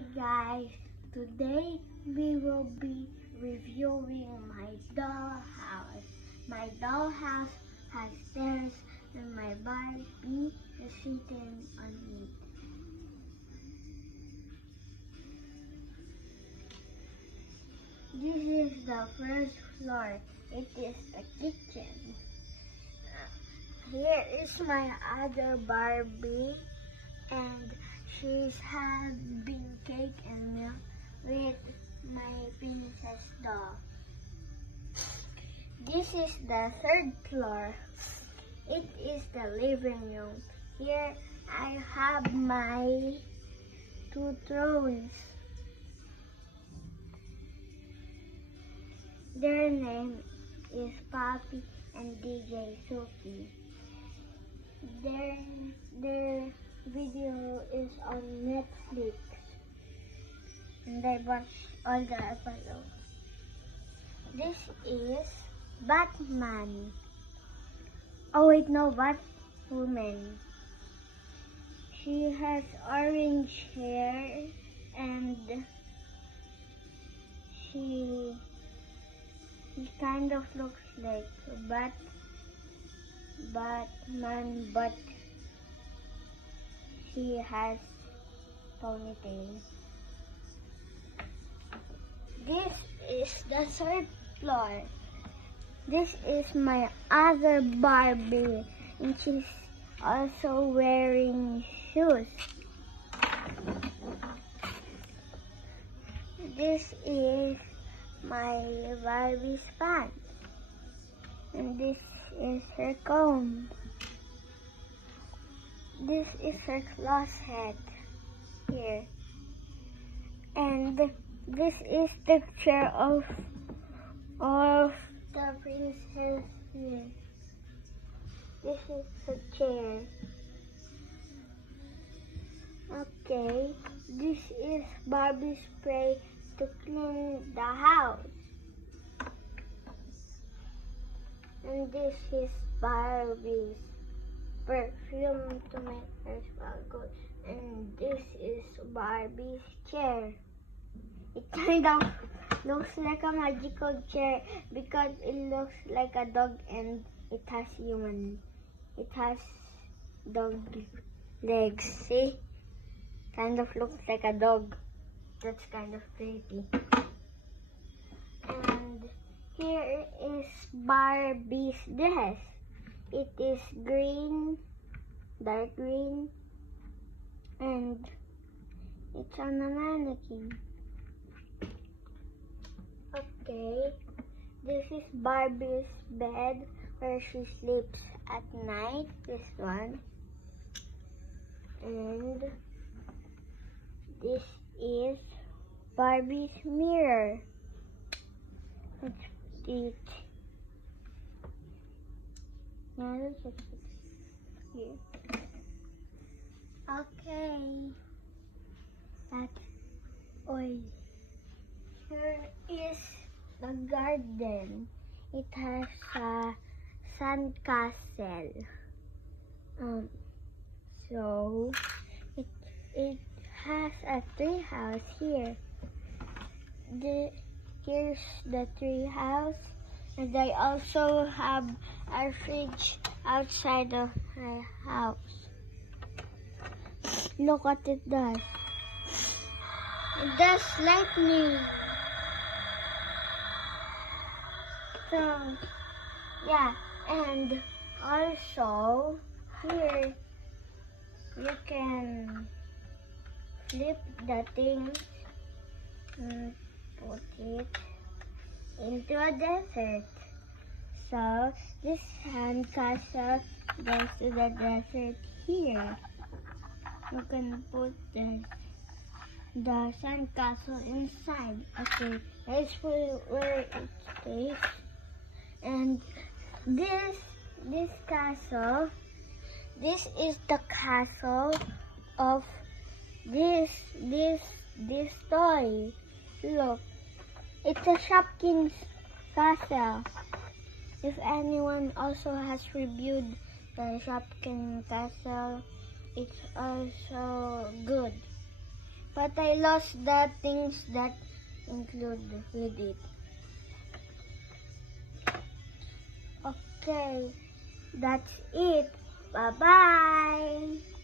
Hi guys, today we will be reviewing my dollhouse. My dollhouse has stairs and my Barbie is sitting on it. This is the first floor. It is the kitchen. Here is my other Barbie and she's having cake and milk with my princess doll. This is the third floor. It is the living room. Here I have my two thrones. Their name is Poppy and DJ Suki. Their video is on Netflix and I watched all the episodes. This is Batman. Oh wait, no, Batwoman. She has orange hair and she kind of looks like Batman, but she has ponytail. This is the third floor. This is my other Barbie and she's also wearing shoes. This is my Barbie's pants and this is her comb. This is her closet here. And this is the chair of the princess here. This is the chair. Okay, this is Barbie spray to clean the house. And this is Barbie's perfume to make her smell good. And this is Barbie's chair. It kind of looks like a magical chair because it looks like a dog and it has dog legs. See? Kind of looks like a dog. That's kind of pretty. And here is Barbie's dress. It is green, dark green, and it's on a mannequin. Okay, this is Barbie's bed where she sleeps at night, this one. And this is Barbie's mirror. Let's see it. Now let's look here. Okay. That's oil. Here is the garden. It has a sandcastle. So it has a tree house here. Here's the tree house, and I also have a fridge outside of my house. Look what it does. It does lightning. So, yeah, and also here you can flip the things and put it into a desert. So this sandcastle goes to the desert here. You can put the sandcastle inside. Okay, let's put it where it stays. And this castle, this is the castle of this toy. Look, it's a Shopkins castle. If anyone also has reviewed the Shopkins castle, it's also good. But I lost the things that include with it. Okay, that's it. Bye-bye.